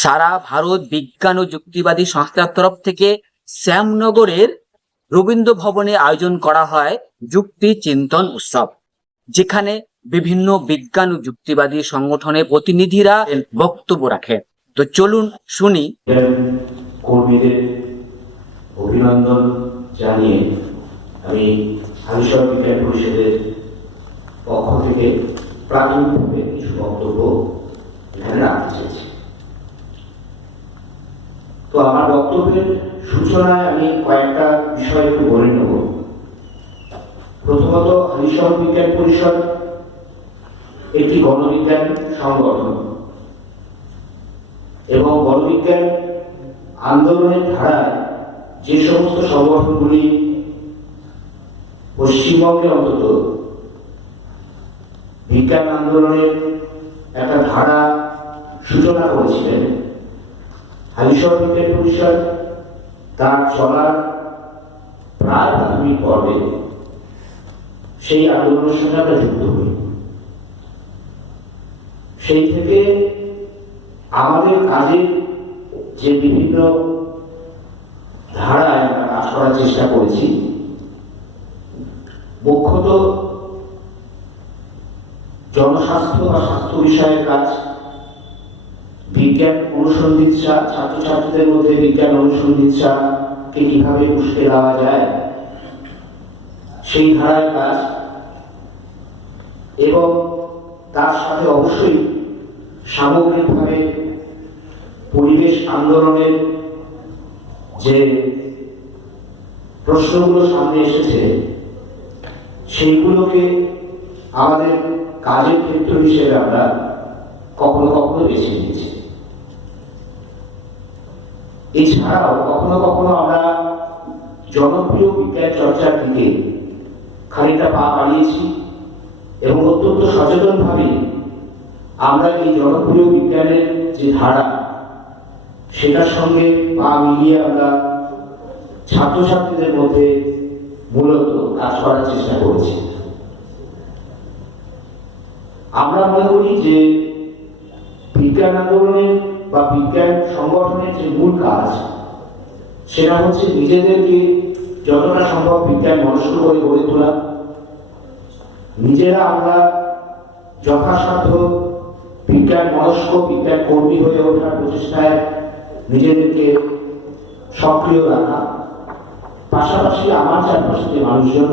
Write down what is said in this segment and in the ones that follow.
সারা ভারত বিজ্ঞান ও যুক্তিবাদী সংস্থার তরফ থেকে শ্যামনগরের রবীন্দ্র ভবনে আয়োজন করা হয় যুক্তি চিন্তন উৎসব, যেখানে বিভিন্ন বিজ্ঞান ও যুক্তিবাদী সংগঠনের প্রতিনিধিরা বক্তব্য রাখেন তো চলুন শুনি। কর্মীদের অভিনন্দন জানিয়ে আমি হালিশর বিজ্ঞান পরিষদের পক্ষ থেকে প্রাথমিকভাবে কিছু বক্তব্য এখানে রাখতে চেয়েছি। তো আমার বক্তব্যের সূচনায় আমি কয়েকটা বিষয় একটু বলে নেব। প্রথমত হালিশহর বিজ্ঞান পরিষদ একটি গণবিজ্ঞান সংগঠন এবং গণবিজ্ঞান আন্দোলনের ধারায় যে সমস্ত সংগঠনগুলি পশ্চিমবঙ্গে অন্তত বিজ্ঞান আন্দোলনের একটা ধারা সূচনা করেছিলেন বিজ্ঞান পরিষদ তার চলার প্রাথমিক পর্বে। সেই আন্দোলনের সঙ্গে আমরা যুক্ত হই। সেই থেকে আমাদের কাজের যে বিভিন্ন ধারায় আমরা কাজ করার চেষ্টা করেছি, মুখ্যত জনস্বাস্থ্য বা স্বাস্থ্য বিষয়ের কাজ বিজ্ঞান অনুসন্ধিৎসা, ছাত্রছাত্রীদের মধ্যে বিজ্ঞান অনুসন্ধিৎসাকে কীভাবে উস্কে দেওয়া যায়, সেই ধারায় কাজ। এবং তার সাথে অবশ্যই সামগ্রিকভাবে পরিবেশ আন্দোলনের যে প্রশ্নগুলো সামনে এসেছে, সেইগুলোকে আমাদের কাজের ক্ষেত্র হিসেবে আমরা কখনো কখনো বেছে নিয়েছি। এছাড়াও কখনো কখনো আমরা জনপ্রিয় বিজ্ঞান চর্চার দিকে খানিকটা পা বাড়িয়েছি এবং অত্যন্ত সচেতনভাবে আমরা এই জনপ্রিয় বিজ্ঞানের যে ধারা, সেটার সঙ্গে পা মিলিয়ে আমরা ছাত্রছাত্রীদের মধ্যে মূলত কাজ করার চেষ্টা করেছি। আমরা মনে করি যে বিজ্ঞান আন্দোলনের বা বিজ্ঞান সংগঠনের যে মূল কাজ, সেটা হচ্ছে নিজেদেরকে যতটা সম্ভব বিজ্ঞান মনস্ক করে গড়ে তোলা। নিজেরা আমরা যথাসাধ্য বিজ্ঞান মনস্ক বিজ্ঞান কর্মী হয়ে ওঠার প্রচেষ্টায় নিজেদেরকে সক্রিয় রাখা। পাশাপাশি আমার চারপাশে যে মানুষজন,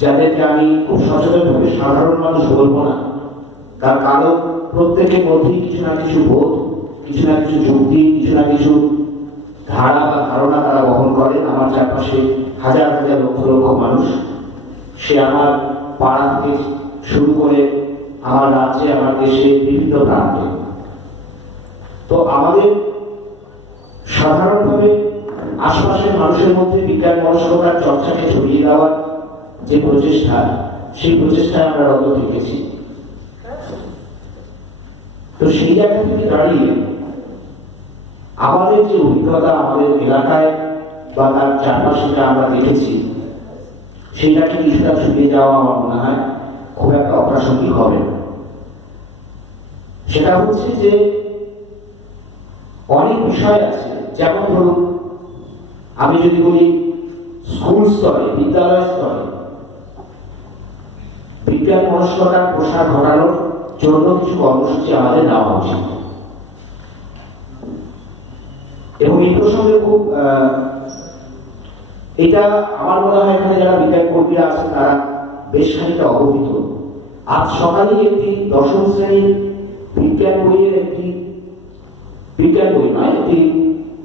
যাদেরকে আমি খুব সচেতনভাবে সাধারণ মানুষ বলব না তার কারণ প্রত্যেকের মধ্যেই কিছু না কিছু বোধ, কিছু না কিছু যুক্তি, কিছু না কিছু ধারা বা ধারণা তারা বহন করেন আমার চারপাশে হাজার হাজার লক্ষ লক্ষ মানুষ। সে আমার পাড়া থেকে শুরু করে আমার রাজ্যে, আমার দেশে বিভিন্ন প্রান্তে। তো আমাদের সাধারণভাবে আশপাশের মানুষের মধ্যে বিজ্ঞান মনস্কতার চর্চাকে ছড়িয়ে দেওয়ার যে প্রচেষ্টা, সেই প্রচেষ্টায় আমরা রত থেকেছি। তো সেই জায়গা থেকে দাঁড়িয়ে আমাদের যে অভিজ্ঞতা আমাদের এলাকায় বা তার চারপাশে আমরা দেখেছি সেইটাকে কিছুটা ছুটে যাওয়া আমার মনে হয় খুব একটা অপ্রাসঙ্গিক হবে। সেটা হচ্ছে যে অনেক বিষয় আছে। যেমন ধরুন, আমি যদি বলি স্কুল স্তরে, বিদ্যালয় স্তরে বিজ্ঞান মনস্কতার প্রসার ঘটানোর জন্য কিছু কর্মসূচি আমাদের নেওয়া উচিত। এবং এই প্রসঙ্গে খুব এটা আমার মনে হয় এখানে যারা বিজ্ঞান কর্মীরা আছেন, তারা বেশ খানিকটা অবহিত আজ সকালে একটি দশম শ্রেণির বিজ্ঞান বইয়ের একটি, বিজ্ঞান বই নয়, একটি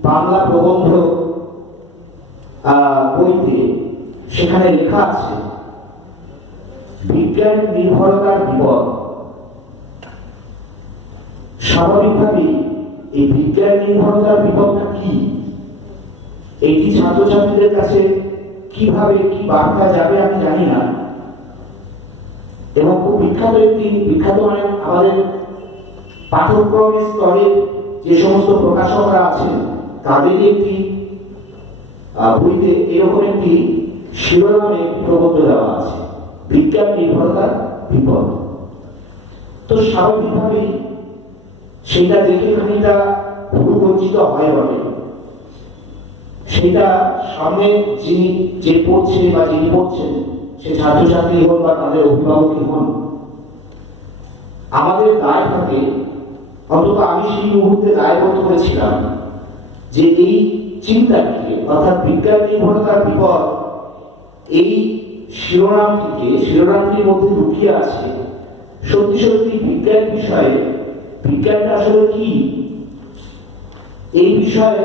বাংলা প্রবন্ধ বইতে সেখানে লেখা আছে, বিজ্ঞান নির্ভরতার বিপদ। স্বাভাবিকভাবেই এই বিজ্ঞান নির্ভরতার বিপদটা কি? এইটি ছাত্রছাত্রীদের কাছে কীভাবে কি বার্তা যাবে আমি জানি না। এবং খুব বিখ্যাত একটি, বিখ্যাত মানে আমাদের পাঠ্যক্রমের স্তরে যে সমস্ত প্রকাশকরা আছেন তাদের একটি বইতে এরকম একটি শিরোনামে প্রবন্ধ দেওয়া আছে, বিজ্ঞান নির্ভরতার বিপদ। তো স্বাভাবিকভাবেই সেটা দেখে খানিকটা ভুল বঞ্চিত হয় বটে সেটা সামনে যিনি যে পড়ছে বা যিনি পড়ছেন, সে ছাত্রছাত্রী হন বা তাদের অভিভাবকই হন আমাদের দায় থাকে, অন্তত আমি সেই মুহূর্তে দায়বদ্ধ হয়েছিলাম যে এই চিন্তাটিকে, অর্থাৎ বিজ্ঞান নির্ভরতার বিপদ, এই শিরোনামটিকে, শিরোনামটির মধ্যে লুকিয়ে আছে সত্যি সত্যি বিজ্ঞান বিষয়ে বিজ্ঞানটা আসলে কি? এই বিষয়ে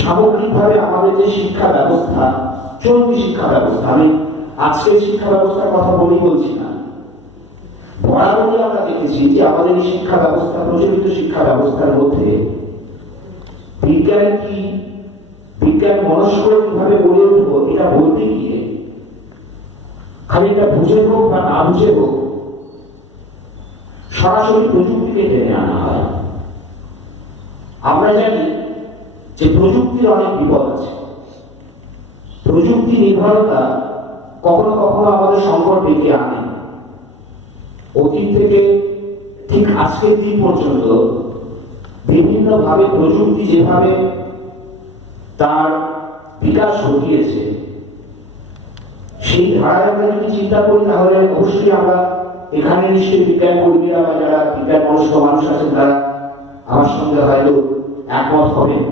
সামগ্রিকভাবে আমাদের যে শিক্ষা ব্যবস্থা, চলতি শিক্ষা ব্যবস্থা, আমি আজকের শিক্ষা ব্যবস্থার কথা বলি বলছি না। বরাবরই আমরা দেখেছি যে আমাদের শিক্ষা ব্যবস্থা, প্রচলিত শিক্ষা ব্যবস্থার মধ্যে বিজ্ঞান কি, বিজ্ঞান মনস্ক কীভাবে গড়ে উঠবো, এটা বলতে গিয়ে খানিকটা বুঝে হোক বা না বুঝে হোক সরাসরি প্রযুক্তিকে টেনে আনা হয়। আমরা জানি যে প্রযুক্তির অনেক বিপদ আছে। প্রযুক্তি নির্ভরতা কখনো কখনো আমাদের সংকট ডেকে আনে। অতীত থেকে ঠিক আজকের দিন পর্যন্ত বিভিন্নভাবে প্রযুক্তি যেভাবে তার বিকাশ ঘটিয়েছে, সেই ধারায় আমরা যদি চিন্তা করি, তাহলে অবশ্যই আমরা এখানে নিশ্চয়ই বিজ্ঞান কর্মীরা বা যারা বিজ্ঞান মনস্ক মানুষ আছেন, তারা আমার সঙ্গে হয়তো একমত হবেন।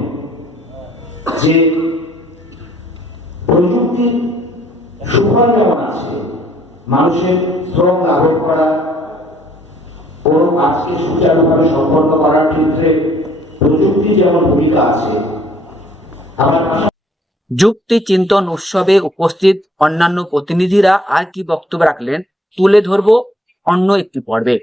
যে প্রযুক্তির সুফল যেমন আছে, মানুষের শ্রম লাঘব করা কোনো কাজকে সুচারুভাবে সম্পন্ন করার ক্ষেত্রে প্রযুক্তির যেমন ভূমিকা আছে পাশাপাশি যুক্তি চিন্তন উৎসবে উপস্থিত অন্যান্য প্রতিনিধিরা আর কি বক্তব্য রাখলেন তুলে ধরবো অন্য একটি পর্বে।